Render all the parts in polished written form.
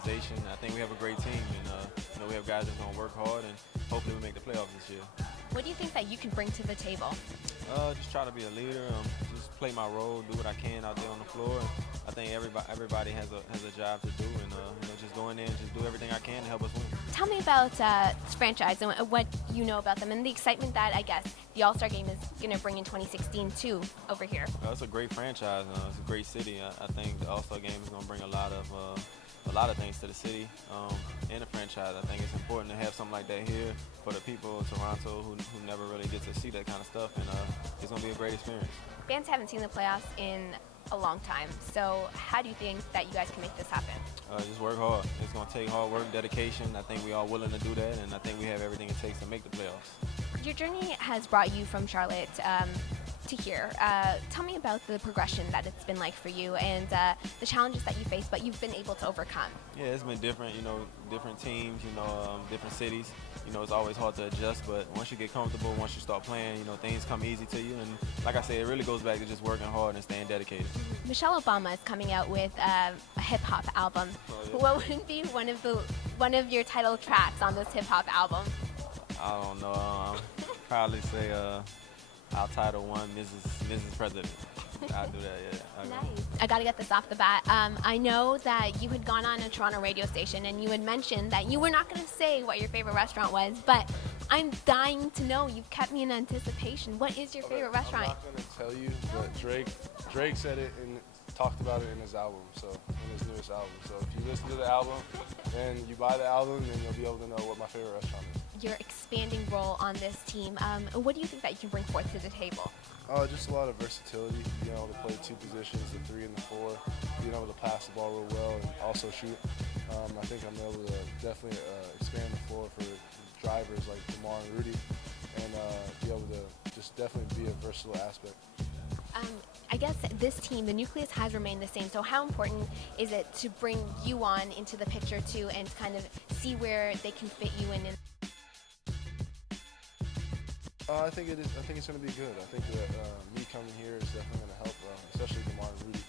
organization. I think we have a great team, and we have guys that's going to work hard, and hopefully we make the playoffs this year. What do you think that you can bring to the table? Just try to be a leader, just play my role, do what I can out there on the floor. And I think everybody has a job to do, and just go in there and just do everything I can to help us win. Tell me about this franchise and what you know about them and the excitement that I guess the All-Star Game is going to bring in 2016 too over here. It's a great franchise. It's a great city. I think the All-Star Game is going to bring a lot of things to the city and the franchise. I think it's important to have something like that here for the people of Toronto who never really get to see that kind of stuff, and it's going to be a great experience. Fans haven't seen the playoffs in a long time, so how do you think that you guys can make this happen? Just work hard. It's going to take hard work, dedication. I think we're all willing to do that, and I think we have everything it takes to make the playoffs. Your journey has brought you from Charlotte to here. Tell me about the progression that it's been like for you and the challenges that you face, but you've been able to overcome. Yeah, it's been different, different teams, different cities. It's always hard to adjust, but once you get comfortable, once you start playing, things come easy to you. And like I said, it really goes back to just working hard and staying dedicated. Michelle Obama is coming out with a hip-hop album. Oh, yeah. What would be one of your title tracks on this hip-hop album? I don't know. I'll probably say our title one, Mrs. President. I'll do that, yeah. Nice. I got to get this off the bat. I know that you had gone on a Toronto radio station and you had mentioned that you were not going to say what your favorite restaurant was, but I'm dying to know. You've kept me in anticipation. What is your favorite restaurant? I'm not going to tell you, but Drake said it and talked about it in his album, in his newest album. So if you listen to the album and you buy the album, then you'll be able to know what my favorite restaurant is. Your expanding role on this team, what do you think that you can bring forth to the table? Just a lot of versatility, being able to play two positions, the 3 and the 4, being able to pass the ball real well and also shoot. I think I'm able to definitely expand the floor for drivers like Lamar and Rudy, and be able to just definitely be a versatile aspect. I guess this team, the nucleus has remained the same, so how important is it to bring you on into the picture too and kind of see where they can fit you in? I think it is. I think it's going to be good. I think that me coming here is definitely going to help, especially Lamar and Rudy,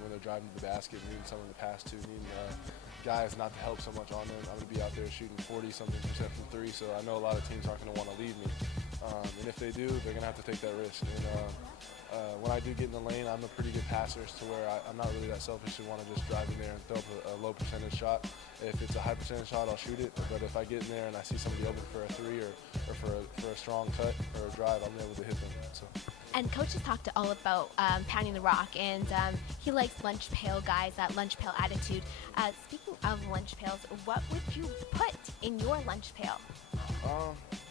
when they're driving to the basket, needing someone to pass to, needing guys not to help so much on them. I'm going to be out there shooting 40-something% from 3, so I know a lot of teams aren't going to want to leave me. And if they do, they're going to have to take that risk. And when I do get in the lane, I'm a pretty good passer to where I'm not really that selfish to want to just drive in there and throw up a low percentage shot. If it's a high percentage shot, I'll shoot it. But if I get in there and I see somebody open for a 3 or for a strong cut or a drive, I'm able to hit them. So. And Coach has talked all about pounding the rock, and he likes lunch pail guys, that lunch pail attitude. Speaking of lunch pails, what would you put in your lunch pail?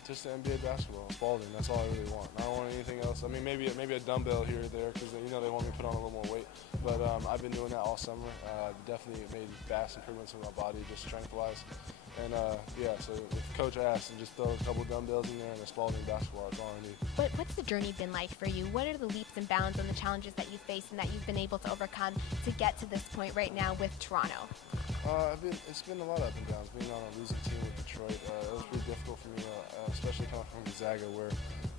Just the NBA basketball, Spalding. That's all I really want. I don't want anything else. I mean, maybe a dumbbell here or there because they want me to put on a little more weight. But I've been doing that all summer. Definitely made vast improvements in my body, just strength-wise. And yeah, so if Coach asks, and just throw a couple dumbbells in there and a Spalding basketball, that's all I need. What's the journey been like for you? What are the leaps and bounds and the challenges that you faced and that you've been able to overcome to get to this point right now with Toronto? It's been a lot of up and downs. Being on a losing team with Detroit, it was pretty difficult for me, especially coming from Gonzaga,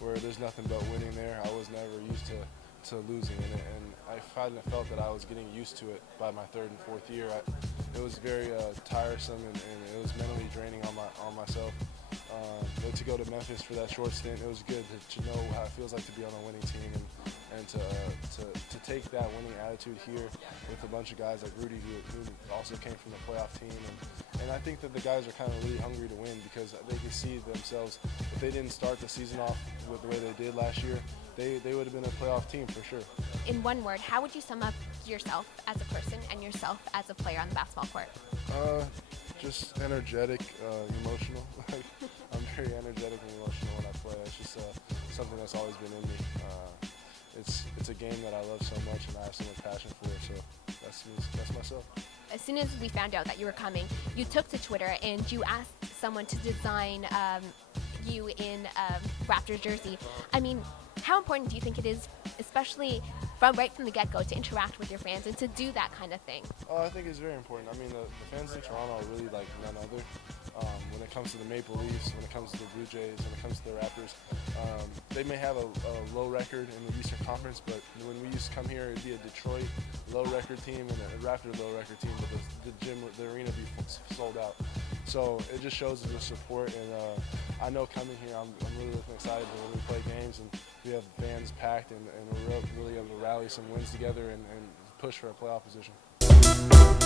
where there's nothing but winning there. I was never used to losing, and I kind of felt that I was getting used to it by my 3rd and 4th year. It was very tiresome, and it was mentally draining on myself. But to go to Memphis for that short stint, it was good to know how it feels like to be on a winning team and to take that winning attitude here with a bunch of guys like Rudy who also came from the playoff team. And I think that the guys are kind of really hungry to win because they can see themselves, if they didn't start the season off with the way they did last year, they would have been a playoff team for sure. In one word, how would you sum up yourself as a person and yourself as a player on the basketball court? Just energetic, emotional. I'm very energetic and emotional when I play. It's just something that's always been in me. It's a game that I love so much and I have so much passion for, so that's myself. As soon as we found out that you were coming, you took to Twitter and you asked someone to design you in a Raptors jersey. I mean, how important do you think it is, especially right from the get-go, to interact with your fans and to do that kind of thing? I think it's very important. I mean, the fans in Toronto are really like none other. When it comes to the Maple Leafs, when it comes to the Blue Jays, when it comes to the Raptors, they may have a low record in the Eastern Conference, but when we used to come here, it'd be a Detroit low record team and a Raptor low record team, but the arena would be sold out. So it just shows the support, and I know coming here, I'm really looking excited when we play games and we have fans packed, and we're really able to rally some wins together and push for a playoff position.